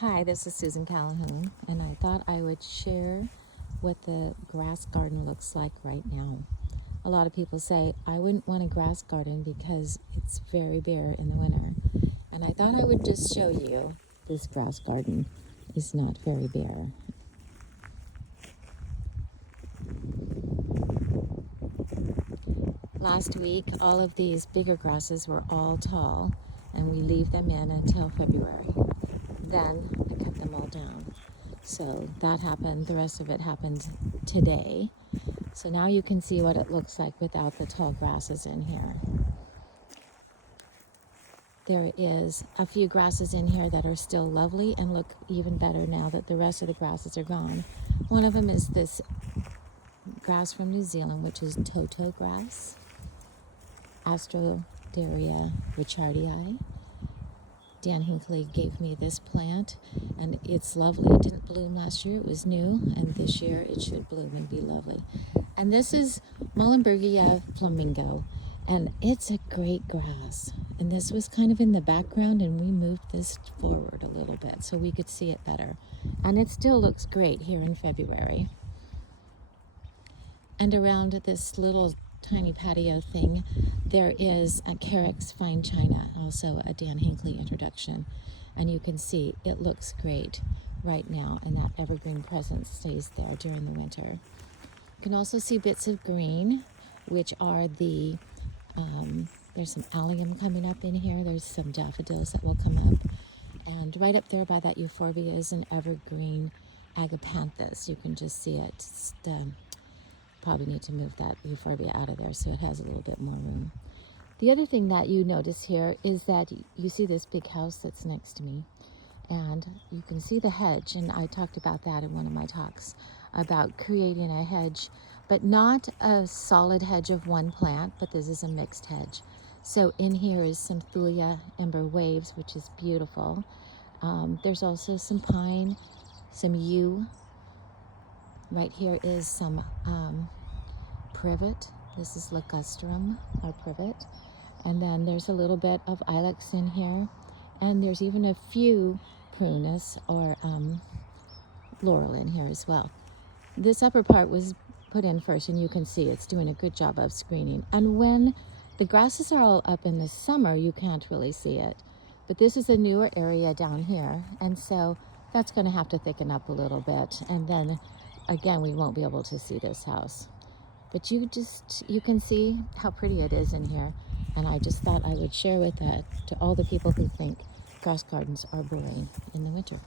Hi, this is Susan Calhoun, and I thought I would share what the grass garden looks like right now. A lot of people say, I wouldn't want a grass garden because it's very bare in the winter. And I thought I would just show you this grass garden is not very bare. Last week, all of these bigger grasses were all tall, and we leave them in until February. Then I cut them all down. So that happened. The rest of it happened today. So now you can see what it looks like without the tall grasses in here. There is a few grasses in here that are still lovely and look even better now that the rest of the grasses are gone. One of them is this grass from New Zealand, which is Toto grass, Astrodaria richardii. Dan Hinckley gave me this plant, and it's lovely. It didn't bloom last year, it was new, and this year it should bloom and be lovely. And this is Muhlenbergia flamingo, and it's a great grass. And this was kind of in the background, and we moved this forward a little bit so we could see it better. And it still looks great here in February. And around this little tiny patio thing, there is a Carex fine china, also a Dan Hinckley introduction. And you can see it looks great right now, and that evergreen presence stays there during the winter. You can also see bits of green, which are the, there's some allium coming up in here. There's some daffodils that will come up. And right up there by that euphorbia is an evergreen agapanthus. You can just see it. It's probably need to move that euphorbia out of there so it has a little bit more room. The other thing that you notice here is that you see this big house that's next to me, and you can see the hedge, and I talked about that in one of my talks about creating a hedge, but not a solid hedge of one plant, but this is a mixed hedge. So in here is some Thulia ember waves, which is beautiful. There's also some pine, some yew. Right here is some privet. This is ligustrum, or privet. And then there's a little bit of ilex in here. And there's even a few prunus, or laurel in here as well. This upper part was put in first, and you can see it's doing a good job of screening. And when the grasses are all up in the summer, you can't really see it. But this is a newer area down here, and so that's going to have to thicken up a little bit. And then again, we won't be able to see this house. But you can see how pretty it is in here. And I just thought I would share with that to all the people who think grass gardens are boring in the winter.